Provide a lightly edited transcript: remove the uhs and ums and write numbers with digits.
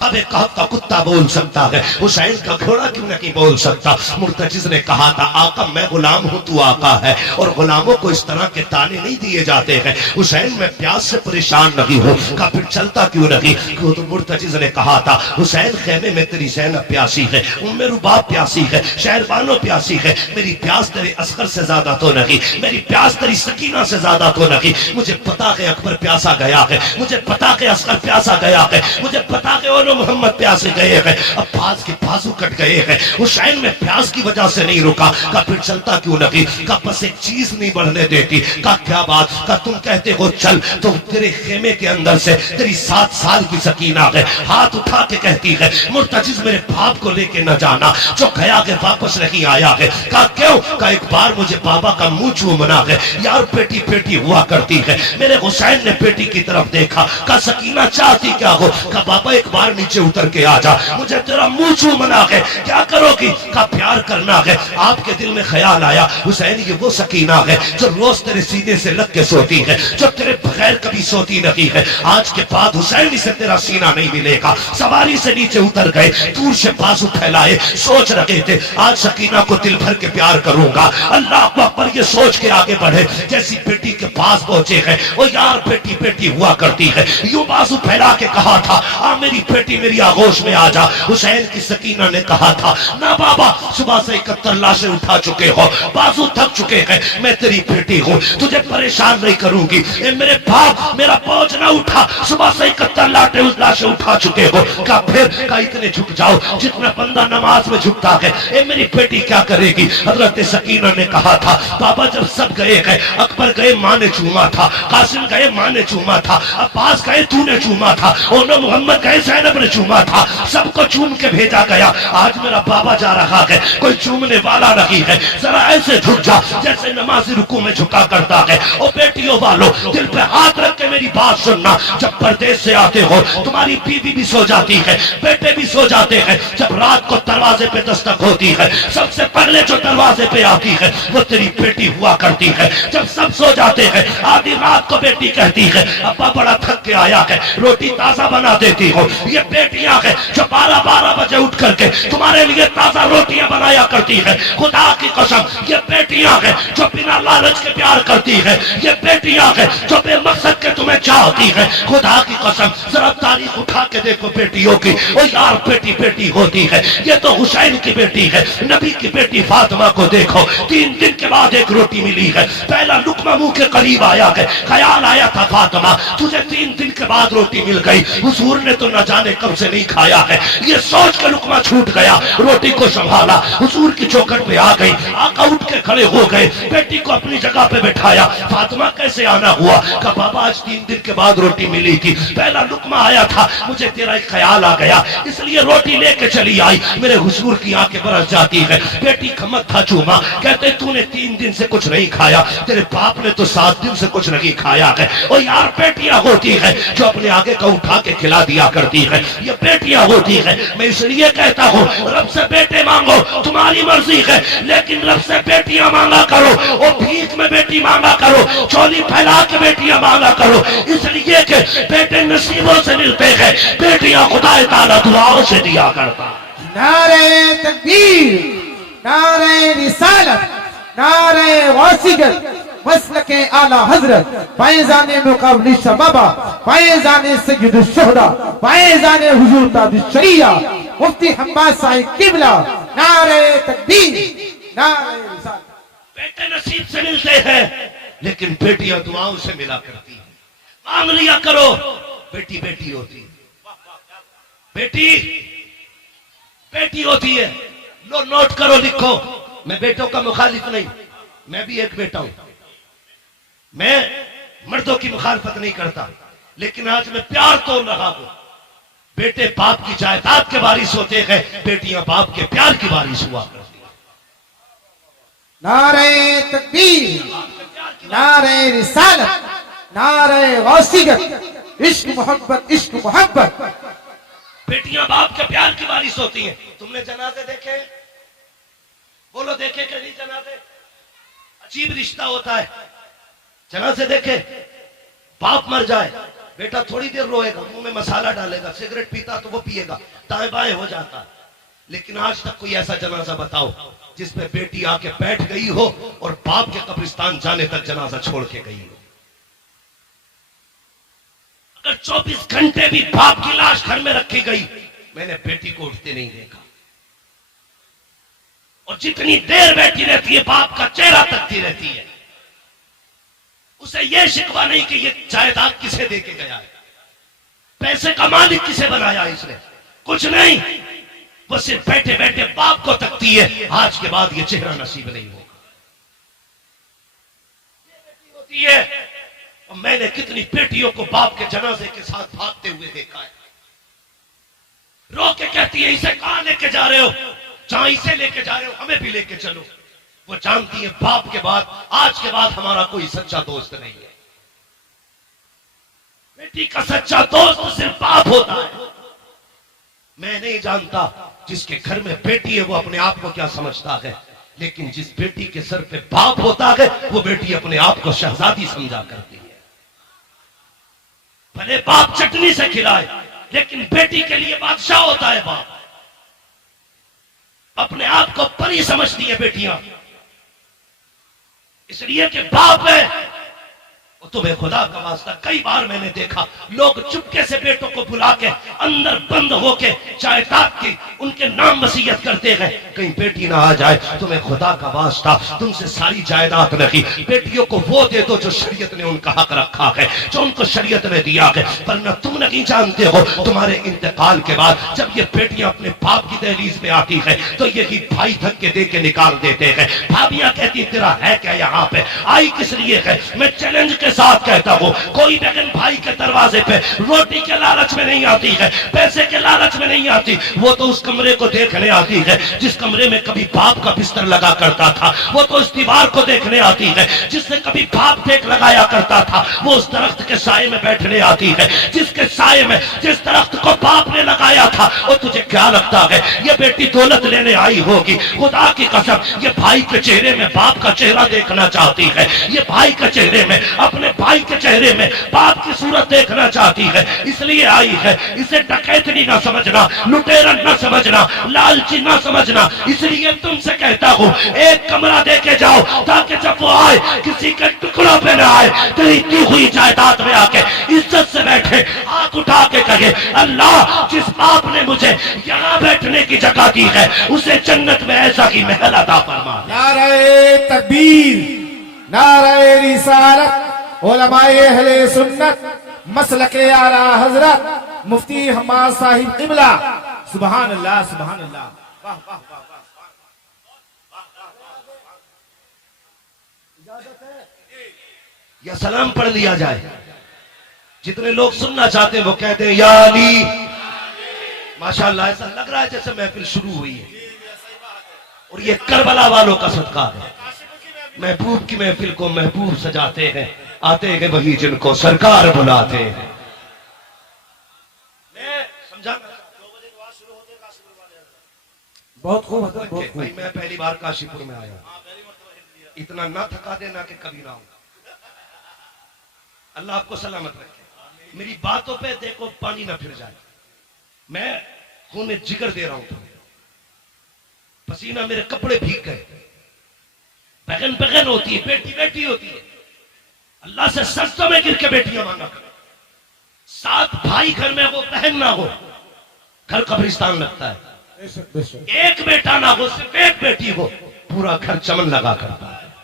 अब एक कहफ का कुत्ता बोल सकता है, हुसैन का घोड़ा क्यों नहीं बोल सकता। मुर्तजिज ने कहा था आका मैं गुलाम हूं तू आका है, और गुलामों को इस तरह के ताने नहीं दिए जाते हैं। हुसैन मैं प्यास से परेशान नहीं हूं, का फिर चलता क्यों नहीं। क्यों तो मुर्तजिज ने कहा था हुसैन खेमे में तेरी ज़ैनब प्यासी है, उम्मे रुबाब प्यासी है, शहरबानो प्यासी है, मेरी प्यास तेरे असगर से ज्यादा तो नहीं, मेरी प्यास तेरी सकीना से ज्यादा तो नहीं। मुझे पता है अकबर प्यासा गया है, मुझे पता है असगर प्यासा गया है, मुझे पता है मोहम्मद प्यासे गए हैं, अब्बास के बाजू कट गए हैं। हुसैन में प्यास की वजह से नहीं रुका, का फिर चलता क्यों नहीं। का बस एक चीज नहीं बढ़ने देती। का क्या बात, का तुम कहते हो चल तो तेरे खेमे के अंदर से तेरी 7 साल की सकीना है हाथ उठा के कहती है मुर्तजिज मेरे बाप को लेके न जाना, जो गया के वापस नहीं आया है। का क्यों, का एक बार मुझे बाबा का मुंह चूमना है यार, बेटी बेटी हुआ करती है। मेरे हुसैन ने बेटी की तरफ देखा, का सकीना चाहती क्या हो, का बाबा एक बार नीचे उतर के आ जा, मुझे तेरा मुंह चूमना है। क्या करोगी, का प्यार करना है। आपके दिल में ख्याल आया हुसैन ये वो सकीना है जो रोज तेरे सीने से लग के सोती है, जो तेरे बगैर कभी सोती नहीं है। आज के बाद हुसैन से तेरा सीना नहीं मिलेगा। सवारी से नीचे उतर गए, दूर से बाजू फैलाए, सोच रहे थे आज सकीना को दिल भर के प्यार करूंगा। अल्लाह अकबर ये सोच के आगे बढ़े, जैसी बेटी के पास पहुंचे हैं वो यार बेटी बेटी हुआ करती है, यूं बाजू फैला के कहा था आ मेरी बेटी मेरी आगोश में आ जा। हुसैन की सकीना ने कहा था ना बाबा, सुबह से 71 लाशें उठा चुके हो, बाजू थक चुके हैं, मैं तेरी बेटी हूँ, तुझे परेशान नहीं करूंगी। ए मेरे बाप मेरा बोझ ना उठा, सुबह से 71 लाशें उठा चुके हो। का फिर का इतने झुक जाओ जितना बंदा नमाज में झुकता है। ए मेरी बेटी क्या करेगी। हजरत सकीना ने कहा था बाबा जब सब गए हैं, अकबर गए माँ ने चूमा था, कासिम गए माँ ने चूमा था, अब्बास गए तूने चूमा था, और मोहम्मद गए ज़ैनब ने चूमा था, सबको चूम के भेजा गया। आज मेरा बाबा जा रहा है, कोई चूमने वाला नहीं है, जरा ऐसे झुक जा जैसे नमाजी रुकू में झुका करता है। ओ बेटियों वालों दिल पे हाथ रख के मेरी बात सुनना, जब परदेश से आते हो तुम्हारी बीवी भी सो जाती है, बेटे भी सो जाते हैं, जब रात को दरवाजे पे दस्तक होती है सबसे पहले जो दरवाजे पे आती है वो तेरी बेटी हुआ करती है। जब सब सो जाते हैं आधी रात को बेटी कहती है अब्बा बड़ा थक के आया है, रोटी ताजा बना देती हो। ये बेटियां हैं जो 12-12 बजे उठ करके तुम्हारे लिए ताजा रोटियां बनाया करती है। खुदा की कसम ये बेटियां हैं जो बिना लालच के प्यार करती है, ये बेटियां हैं जो बेमकसद के तुम्हें चाहती है। खुदा की कसम जरा तारीख उठा के देखो बेटियों की, ओ यार बेटी बेटी होती है। ये तो हुसैन की बेटी है, नबी की बेटी फातिमा को देखो 3 दिन के बाद एक रोटी मिली है, पहला लुकमा मुंह के करीब आया है, ख्याल आया था फातिमा तुझे 3 दिन के बाद रोटी मिल गई, हुजूर ने तो न जाने कब से नहीं खाया है। ये सोच के लुकमा छूट गया, रोटी को संभाला, हुजूर की चौखट पे आ गई, आका उठ के खड़े हो गए, बेटी को अपनी जगह पे बैठाया। फातिमा कैसे आना हुआ, का बाबा आज 3 दिन के बाद रोटी मिली थी, पहला लुकमा आया था, मुझे तेरा एक ख्याल आ गया इसलिए रोटी लेके चली आई। मेरे हुजूर की आंखें बरस जाती है, बेटी खमक था चूमा, कहते तूने 3 दिन से कुछ नहीं खाया, तेरे बाप ने तो 7 दिन से कुछ नहीं खाया है। और यार बेटियां होती है जो अपने आगे का उठा के खिला दिया करती है, ये बेटियां होती है। मैं इसलिए कहता हूँ रब से बेटे मांगो तुम्हारी मर्जी है, लेकिन रब से बेटियां मांगा करो, और भीख में बेटी मांगा करो, चोली फैला के बेटियां मांगा करो, इसलिए कि बेटे नसीबों से मिलते हैं, बेटियां खुदा ताला दुआओं से दिया करता। नारे तकबीर, नारे रिसालत, नारे वासिगत, मसलके आला हजरत, फैजाने मुकाबली शबाबा, फैजाने सय्यदुश शुहदा, फैजाने हुजूर ताजुश शरिया, मुफ्ती हम्बास साहिब किबला। नारे तकबीर, नारे रिसालत। बेटे नसीब से मिलते हैं लेकिन बेटियां दुआओं से मिला करती हैं। मांग लिया करो, बेटी बेटी होती है, बेटी बेटी होती है। लो नोट करो, लिखो। मैं बेटों का मुखालिफ नहीं, मैं भी एक बेटा हूं, मैं मर्दों की मुखालफत नहीं करता, लेकिन आज मैं प्यार तोड़ रहा हूं। बेटे बाप की जायदाद के वारिस होते हैं, बेटियां बाप के प्यार की वारिस हुआ करती हैं। नारे तकबीर, नारे रिसालत, नारे वासिगत, इश्क मोहब्बत, इश्क मोहब्बत। बेटियां बाप के प्यार की वारिस होती हैं। तुमने जनाजे देखे? बोलो देखे कि नहीं जनाजे? अजीब रिश्ता होता है। जनाजे देखे? बाप मर जाए, बेटा थोड़ी देर रोएगा, मुंह में मसाला डालेगा, सिगरेट पीता तो वो पिएगा, दाएं बाएं हो जाता। लेकिन आज तक कोई ऐसा जनाजा बताओ जिसपे बेटी आके बैठ गई हो और बाप के कब्रिस्तान जाने तक जनाजा छोड़ के गई हो। अगर 24 घंटे भी बाप की लाश घर में रखी गई, मैंने बेटी को उठते नहीं देखा। और जितनी देर बैठी रहती है बाप का चेहरा तकती रहती है। उसे यह शिकवा नहीं कि ये जायदाद किसे देके गया है, पैसे का मालिक किसे बनाया इसने, कुछ नहीं। वो सिर्फ बैठे बैठे बाप को तकती है, आज के बाद ये चेहरा नसीब नहीं होगा। होती है। और मैंने कितनी बेटियों को बाप के जनाजे के साथ भागते हुए देखा है। रो के कहती है इसे कहां लेके जा रहे हो, जहां इसे लेके जा रहे हो हमें भी लेके चलो। वो जानती है बाप के बाद आज के बाद हमारा कोई सच्चा दोस्त नहीं है। बेटी का सच्चा दोस्त सिर्फ बाप होता है। मैं नहीं जानता जिसके घर में बेटी है वो अपने आप को क्या समझता है, लेकिन जिस बेटी के सर पे बाप होता है वो बेटी अपने आप को शहजादी समझा करती है। भले बाप चटनी से खिलाए, लेकिन बेटी के लिए बादशाह होता है बाप। अपने आप को परी समझती है बेटियां, इसलिए कि बाप है। तुम्हें खुदा का वास्ता कई बार मैंने देखा लोग चुपके से बेटों को बुला के अंदर बंद होके जायदाद की उनके नाम वसीयत करते हैं, कहीं बेटी ना आ जाए। तुम्हें खुदा का वास्ता तुमसे सारी जायदाद नहीं, बेटियों को वो दे दो जो शरीयत ने उनका हक रखा है, जो उनको शरीयत ने दिया है। वरना तुम नहीं जानते हो तुम्हारे इंतकाल के बाद जब ये बेटियां अपने बाप की दहलीज में आती है तो यही भाई धक्के दे के निकाल देते हैं। भाभियां कहती तेरा है क्या यहाँ पे, आई किस लिए है। मैं चैलेंज के साथ कहता हूं कोई बहन भाई के दरवाजे पे रोटी के लालच में नहीं आती है, पैसे के लालच में नहीं आती। वो तो उस कमरे को देखने आती है जिस कमरे में कभी बाप का बिस्तर लगा करता था। वो तो उस दीवार को देखने आती है जिससे कभी बाप टेक लगाया करता था। वो उस दरख्त के साए में बैठने आती है जिसके साए में जिस दरख्त को बाप ने लगाया था। और तुझे क्या लगता है ये बेटी दौलत लेने आई होगी? खुदा की कसम ये भाई के चेहरे में बाप का चेहरा देखना चाहती है, ये भाई के चेहरे में अपने भाई के चेहरे में बाप की सूरत देखना चाहती है, इसलिए आई है। इसे डकैतनी ना समझना, लुटेरन ना समझना, लालची ना समझना। इसलिए तुमसे कहता हूं एक कमरा देके जाओ ताकि जब वो आए किसी के टुकड़ों पे ना आए, तेरी दी हुई जायदाद में आके इज्जत से बैठे, हाथ उठा के कहे अल्लाह जिस बाप ने मुझे यहाँ बैठने की जगह दी है उसे जन्नत में ऐसा ही महल अता फरमा। नारे तकबीर, नारे रिसालत, उलमाए अहले सुन्नत, मसलके आला हजरत मुफ्ती हमाद साहिब किबला। सुभान अल्लाह, सुभान अल्लाह। वाह वाह वाह या सलाम पढ़ लिया जाए। जितने लोग सुनना चाहते हैं वो कहते हैं या अली। माशाअल्लाह ऐसा लग रहा है जैसे महफिल शुरू हुई है और ये करबला वालों का सदका है। महबूब की महफिल को महबूब सजाते हैं, आते हैं वही जिनको सरकार बुलाते हैं। मैं समझा बहुत खूब हजरत, बहुत खूब। भाई मैं पहली बार काशीपुर में आया, इतना ना थका देना कि कभी ना हो। अल्लाह आपको सलामत रखे। मेरी बातों पे देखो पानी ना फिर जाए। मैं खून जिगर दे रहा हूं तुम्हें, पसीना मेरे कपड़े भीग गए। बहन बहन होती है, बेटी बेटी होती है। अल्लाह से सजदों में गिर के बेटियां मांगा करो। सात भाई घर में हो, बहन ना हो, घर कब्रिस्तान लगता है। एक बेटा ना हो, सिर्फ एक बेटी हो, पूरा घर चमन लगा करता है।